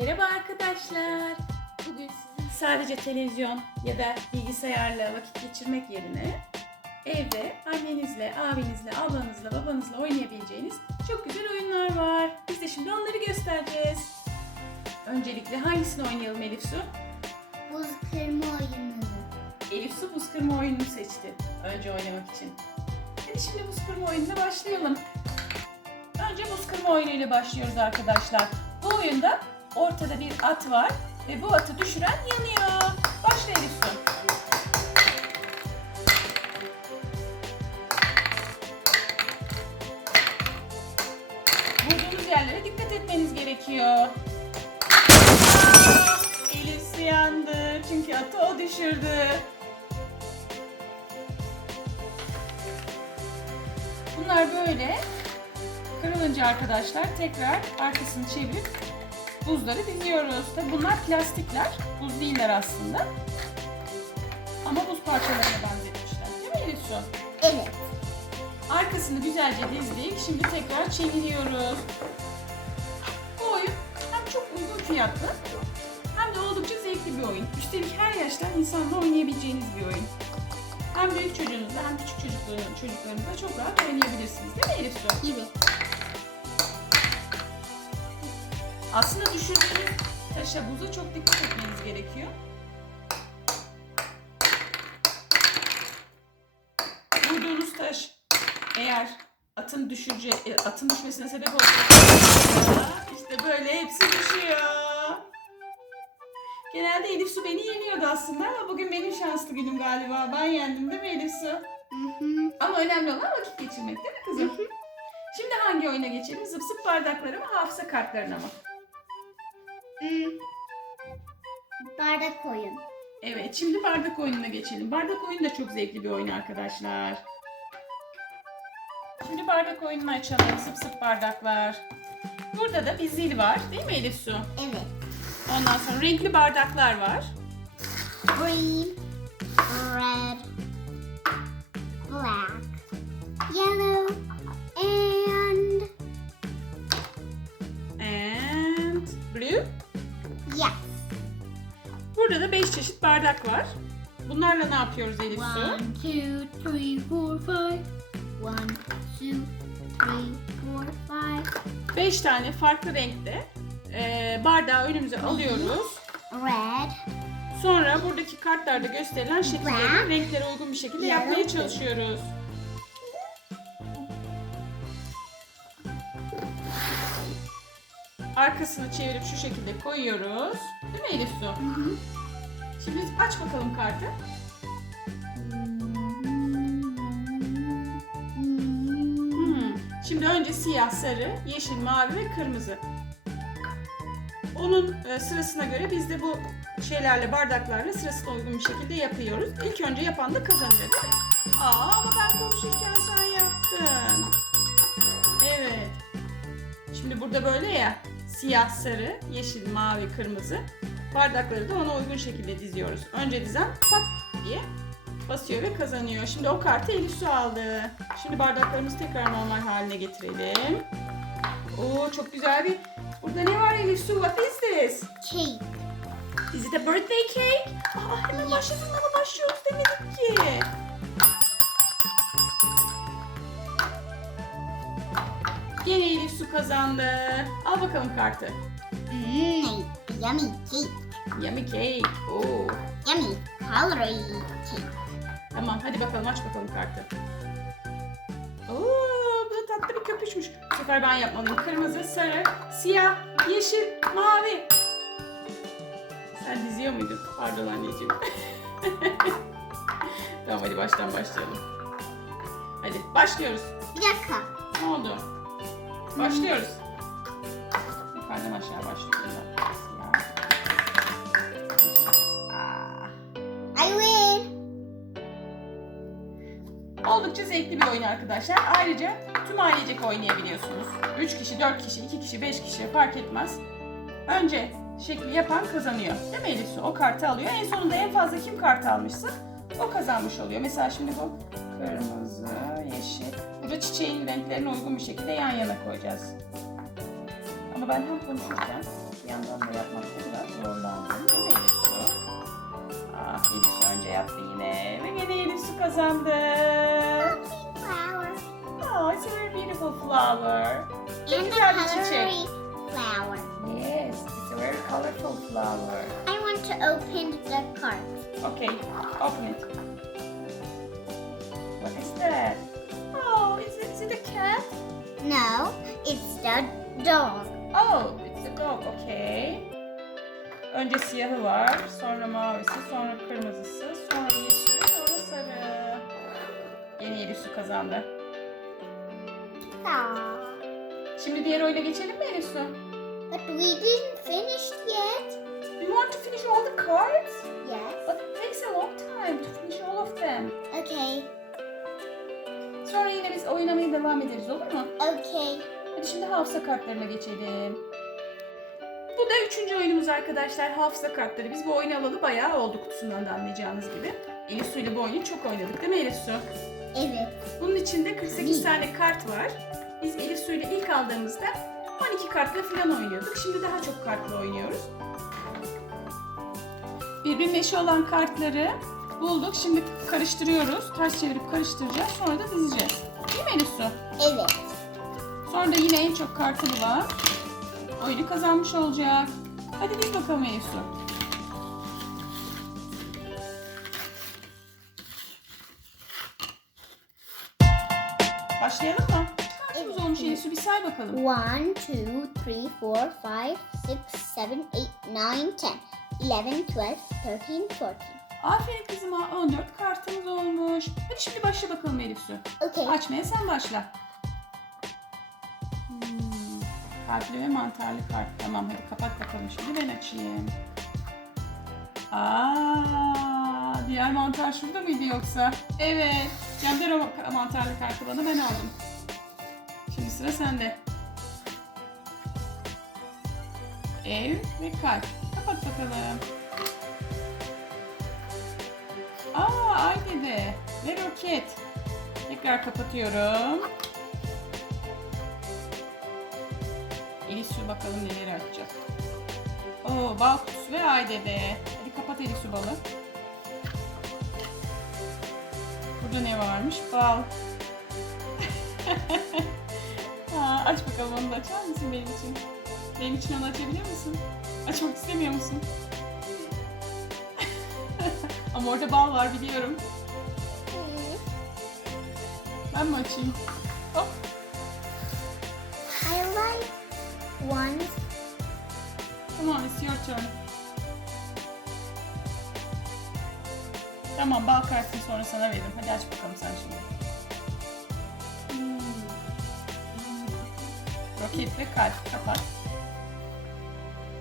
Merhaba arkadaşlar. Bugün size sadece televizyon ya da bilgisayarla vakit geçirmek yerine evde annenizle, abinizle, ablanızla, babanızla oynayabileceğiniz çok güzel oyunlar var. Biz de şimdi onları göstereceğiz. Öncelikle hangisini oynayalım Elif Su? Buz kırma oyununu. Elif Su buz kırma oyununu seçti önce oynamak için. Hadi şimdi buz kırma oyununa başlayalım. Önce buz kırma oyunuyla başlıyoruz arkadaşlar. Bu oyunda ortada bir at var ve bu atı düşüren yanıyor. Başla Elif Su. Vurduğunuz yerlere dikkat etmeniz gerekiyor. Aa, Elif Su yandı çünkü atı o düşürdü. Bunlar böyle kırılınca arkadaşlar tekrar arkasını çevirip buzları diziyoruz. Tabi bunlar plastikler. Buz değiller aslında. Ama buz parçalarına benzetmişler. Değil mi Elif Su? Evet. Arkasını güzelce dizdik. Şimdi tekrar çeviriyoruz. Bu oyun hem çok uygun fiyatlı hem de oldukça zevkli bir oyun. Üstelik her yaştan insanla oynayabileceğiniz bir oyun. Hem büyük çocuğunuzla hem küçük çocukların, çocuklarınızla çok rahat oynayabilirsiniz. Değil mi Elif Su? Evet. Aslında düşürdüğünüz taşa, buza çok dikkat etmeniz gerekiyor. Vurduğunuz taş eğer atın düşürce, e, atın düşmesine sebep olacak. işte böyle hepsi düşüyor. Genelde Elif Su beni yeniyordu aslında ama bugün benim şanslı günüm galiba. Ben yendim değil mi Elif Su? Hı hı. Ama önemli olan vakit geçirmek değil mi kızım? Şimdi hangi oyuna geçelim? Zıp zıp bardakları mı, hafıza kartlarına mı? Hmm. Bardak oyun. Evet, şimdi bardak oyununa geçelim. Bardak oyunu da çok zevkli bir oyun arkadaşlar. Şimdi bardak oyununu açalım. Sıp sıp bardaklar. Burada da bir zil var. Değil mi Elif Su? Evet. Ondan sonra renkli bardaklar var. Green, red, black, yellow, and And blue. Burada da 5 çeşit bardak var. Bunlarla ne yapıyoruz Elif Su? One, two, three, four, five. One, two, three, four, five. 5 tane farklı renkte e, bardağı önümüze alıyoruz. Red, Sonra buradaki kartlarda gösterilen şekilleri renklere uygun bir şekilde yapmaya çalışıyoruz. Arkasını çevirip şu şekilde koyuyoruz. Değil mi Elif Su? Hı hı. Şimdi aç bakalım kartı. Hmm. Şimdi önce siyah, sarı, yeşil, mavi ve kırmızı. Onun e, sırasına göre biz de bu şeylerle, bardaklarla sırasına uygun bir şekilde yapıyoruz. İlk önce yapan da kazanıyor değil mi? Aa ama ben konuşurken sen yaptın. Evet. Şimdi burada böyle ya siyah, sarı, yeşil, mavi, kırmızı bardakları da ona uygun şekilde diziyoruz. Önce dizen pat diye basıyor ve kazanıyor. Şimdi o kartı Elif Su aldı. Şimdi bardaklarımızı tekrar normal haline getirelim. Oo çok güzel bir... Burada ne var Elif Su? What is this? Cake. Is it a birthday cake? Aa hemen başlasın ama başlıyoruz demedik ki. Gene Elif Su kazandı. Al bakalım kartı. Mm, yummy cake. Yummy cake. Oo. Yummy calorie cake. Tamam hadi bakalım aç bakalım kartı. Oo, bu da tatlı bir köpüşmüş. Bu sefer ben yapmalıyım. Kırmızı, sarı, siyah, yeşil, mavi. Sen diziyor muydun? Pardon anneciğim. tamam hadi baştan başlayalım. Hadi başlıyoruz. Bir dakika. Ne oldu? Başlıyoruz. Yukarıdan aşağı başlıyoruz. Siyah. Oldukça zevkli bir oyun arkadaşlar. Ayrıca tüm ailecek oynayabiliyorsunuz. 3 kişi, 4 kişi, 2 kişi, 5 kişi fark etmez. Önce şekli yapan kazanıyor. Değil mi Elif Su? O kartı alıyor. En sonunda en fazla kim kartı almışsa o kazanmış oluyor. Mesela şimdi bu kırmızı, yeşil. Burada çiçeğin renklerine uygun bir şekilde yan yana koyacağız. Ama ben hem konuşurken yandan da yapmakta biraz zorlandım. Değil mi Elif Su? Ah Elif Su önce yaptı yine. Ve yine Elif Su kazandı. Flower. Güzel a colory flower. Yes, it's a very colorful flower. I want to open the card. Okay, open it. What is that? Oh, is it, is it a cat? No, it's the dog. Oh, it's a dog. Okay. Önce siyahı var, sonra mavisi, sonra kırmızısı, sonra yeşili, sonra sarı. Yeni Elif Su kazandı. Şimdi diğer oyuna geçelim mi Elif Su? But we didn't finish yet. You want to finish all the cards? Yes. But it takes a long time to finish all of them. Okay. Sonra yine biz oynamaya devam ederiz olur mu? Okay. Hadi şimdi hafıza kartlarına geçelim. Bu da üçüncü oyunumuz arkadaşlar. Hafıza kartları. Biz bu oyunu alalı bayağı oldu kutusundan da anlayacağınız gibi. Elif Su ile bu oyunu çok oynadık değil mi Elif Su? Evet. Bunun içinde 48 tane kart var. Biz Elif Su ile ilk aldığımızda 12 kartla falan oynuyorduk. Şimdi daha çok kartla oynuyoruz. Birbirine eşi olan kartları bulduk. Şimdi karıştırıyoruz. Ters çevirip karıştıracağız. Sonra da dizeceğiz. Değil mi Elif Su? Evet. Sonra da yine en çok kartı bulan oyunu kazanmış olacak. Hadi biz bakalım Elif Su. Başlayalım mı? Kaçımız Evet. olmuş Elif Su? Bir say bakalım. One, two, three, four, five, six, seven, eight, nine, ten, eleven, twelve, thirteen, fourteen. Aferin kızıma 14 kartımız olmuş. Hadi şimdi başla bakalım Elif Su. Okay. Açmaya sen başla. Hmm, kalpli ve mantarlı kart. Tamam hadi kapat bakalım şimdi ben açayım. Aa, diğer mantar şurada mıydı yoksa? Evet. Cem ver o mantarlı kartı bana ben aldım. Şimdi sıra sende. Ev ve kalp. Kapat bakalım. Aa ay dede. Ve roket. Tekrar kapatıyorum. Elif su bakalım neler açacak. Oo bal kutusu ve ay dede. Hadi kapat Elif su balı. Burada ne varmış? Bal. Aa, aç bakalım onu da açar mısın benim için? Benim için onu açabilir misin? Açmak istemiyor musun? Ama orada bal var biliyorum. Ben mi açayım? Hop. I like ones. Tamam it's your turn. Tamam bal kartını sonra sana veririm. Hadi aç bakalım sen şimdi. Roket ve kalp. Kapat.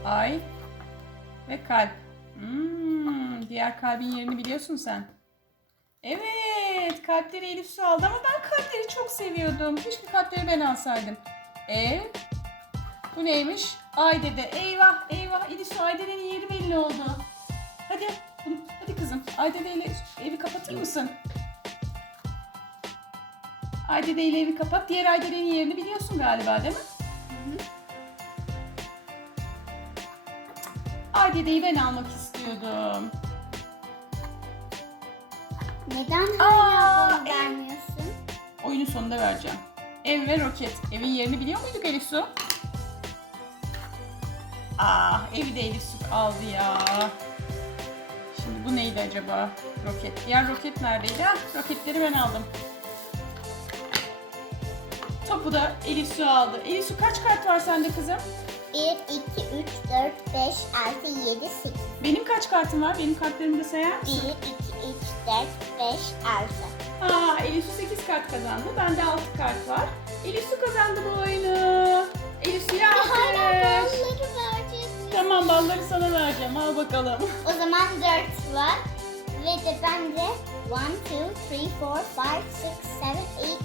Ay ve kalp. Hmm, diğer kalbin yerini biliyorsun sen. Evet, kalpleri Elif Su aldı ama ben kalpleri çok seviyordum. Keşke kalpleri ben alsaydım. Ev. Bu neymiş? Ay dede. Eyvah, eyvah. Elif Su Ay dedenin yeri belli oldu. Hadi, hadi kızım. Ay dedeyle evi kapatır mısın? Ay dedeyle evi kapat. Diğer Ay dedenin yerini biliyorsun galiba değil mi? Ay dedeyi ben almak istiyordum. Neden Aa, hala bana ev. vermiyorsun? Oyunun sonunda vereceğim. Ev ve roket. Evin yerini biliyor muyduk Elif Su? Ah, evi de Elif Su aldı ya. Neydi acaba? Roket. Diğer roket neredeydi? Ah, roketleri ben aldım. Topu da Elif Su aldı. Elif Su kaç kart var sende kızım? 1, 2, 3, 4, 5, 6, 7, 8. Benim kaç kartım var? Benim kartlarımı da sayar 1, mısın? 2, 3, 4, 5, 6. Aa, Elif Su 8 kart kazandı. Bende 6 kart var. Elif Su kazandı bu oyunu. Elif Su'ya Hala balları vereceğiz. Tamam balları sana vereceğim. Al bakalım. O zaman 4 var. Ve de bende 1, 2, 3, 4, 5, 6, 7, 8,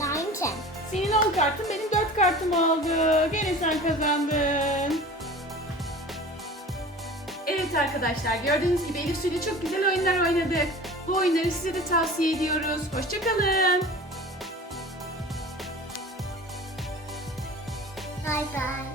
9, 10. Senin 10 kartın benim 4 kartım oldu. Gene sen kazandın. Evet arkadaşlar gördüğünüz gibi Elif Su'yla çok güzel oyunlar oynadık. Bu oyunları size de tavsiye ediyoruz. Hoşçakalın. Bye bye.